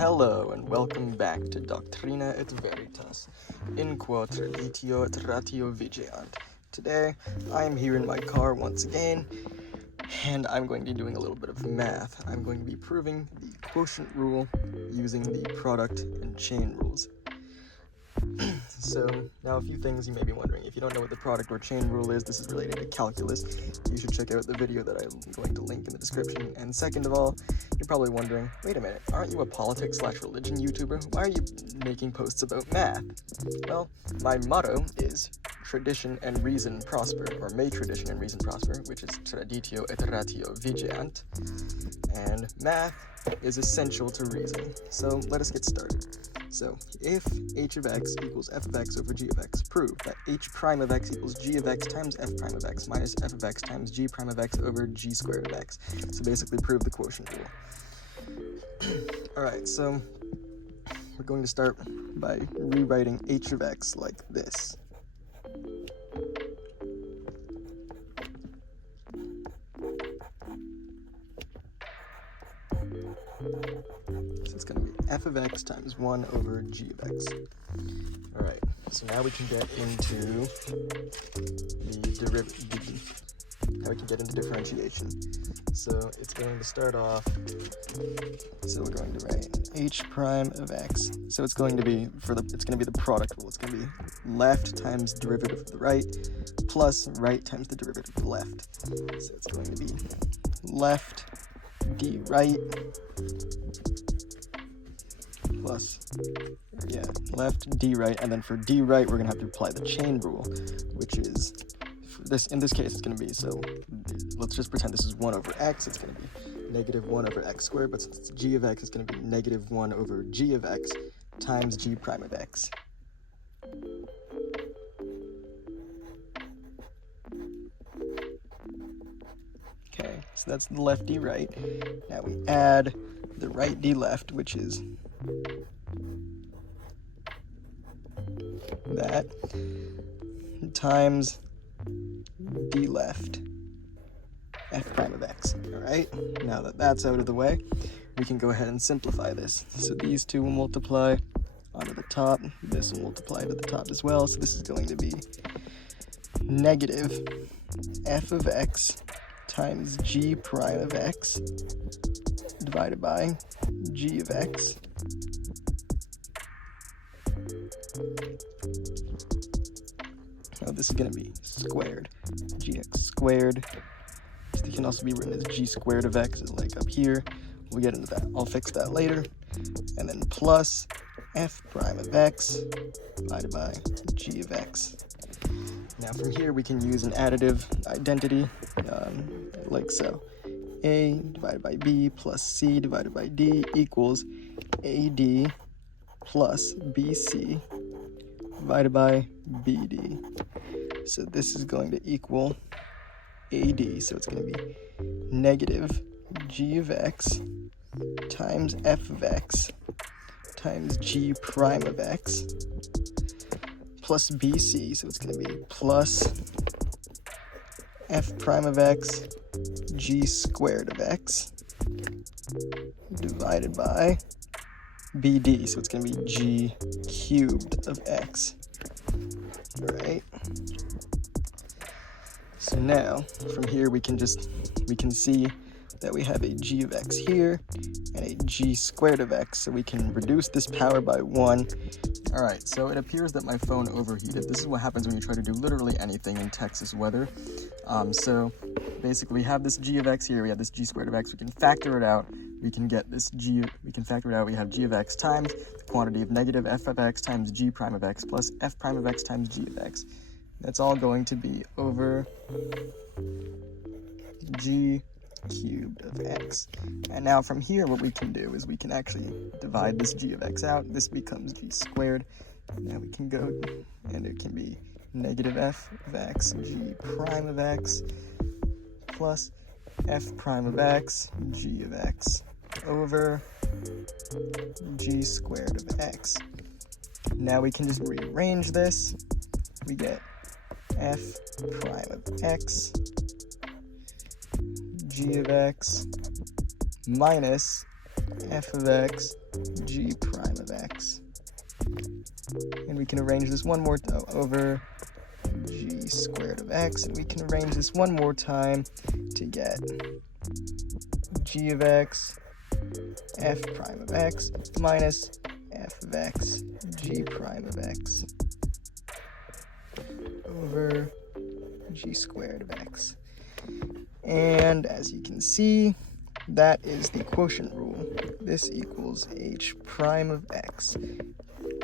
Hello and welcome back to Doctrina et Veritas, in quod traditio et ratio vigeant. Today, I am here in my car once again, and I'm going to be doing a little bit of math. I'm going to be proving the quotient rule using the product and chain rules. So, now a few things you may be wondering. If you don't know what the product or chain rule is, this is related to calculus. You should check out the video that I'm going to link in the description. And second of all, you're probably wondering, wait a minute, aren't you a politics/religion YouTuber? Why are you making posts about math? Well, my motto is tradition and reason prosper, or may tradition and reason prosper, which is traditio et ratio vigeant. And math is essential to reason. So let us get started. So, if h of x equals f of x over g of x, prove that h prime of x equals g of x times f prime of x minus f of x times g prime of x over g squared of x. So basically prove the quotient rule. Alright, so we're going to start by rewriting h of x like this. So it's going to be f of x times 1 over g of x. Alright, so now we can get into now we can get into differentiation. So it's going to start off, so we're going to write h prime of x. So it's going to be the product rule. It's going to be left times derivative of the right plus right times the derivative of the left. So it's going to be left d right plus, left d right, and then for d right we're going to have to apply the chain rule, which is, in this case it's going to be, so let's just pretend this is 1 over x, it's going to be negative 1 over x squared, but since it's g of x, it's going to be negative 1 over g of x times g prime of x. Okay, so that's the left d right. Now we add the right d left, which is that times d left f prime of x. Alright, now that that's out of the way, we can go ahead and simplify this. So these two will multiply onto the top, this will multiply to the top as well, so this is going to be negative f of x times g prime of x divided by g of x this is going to be squared, gx squared. It can also be written as g squared of x, like up here. We'll get into that. I'll fix that later. And then plus f prime of x divided by g of x. Now from here we can use an additive identity, like so. A divided by b plus c divided by d equals ad plus bc divided by bd. So this is going to equal AD, so it's going to be negative g of x times f of x times g prime of x plus BC, so it's going to be plus f prime of x g squared of x divided by BD, so it's going to be g cubed of x. Alright. So now, from here we can see that we have a g of x here and a g squared of x, so we can reduce this power by 1. Alright, so it appears that my phone overheated. This is what happens when you try to do literally anything in Texas weather. So basically we have this g of x here, we have this g squared of x, we can factor it out. We can get this we can factor it out, we have g of x times the quantity of negative f of x times g prime of x plus f prime of x times g of x. That's all going to be over g cubed of x. And now from here what we can do is we can actually divide this g of x out. This becomes g squared. Now we can go, and it can be negative f of x g prime of x plus f prime of x g of x over g squared of x. Now we can just rearrange this. We get f prime of x g of x minus f of x g prime of x. And we can arrange this one more over g squared of x, and we can arrange this one more time to get g of x f prime of x minus f of x g prime of x over g squared of x. And as you can see, that is the quotient rule. This equals h prime of x.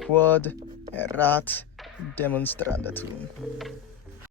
Quod erat demonstrandatum.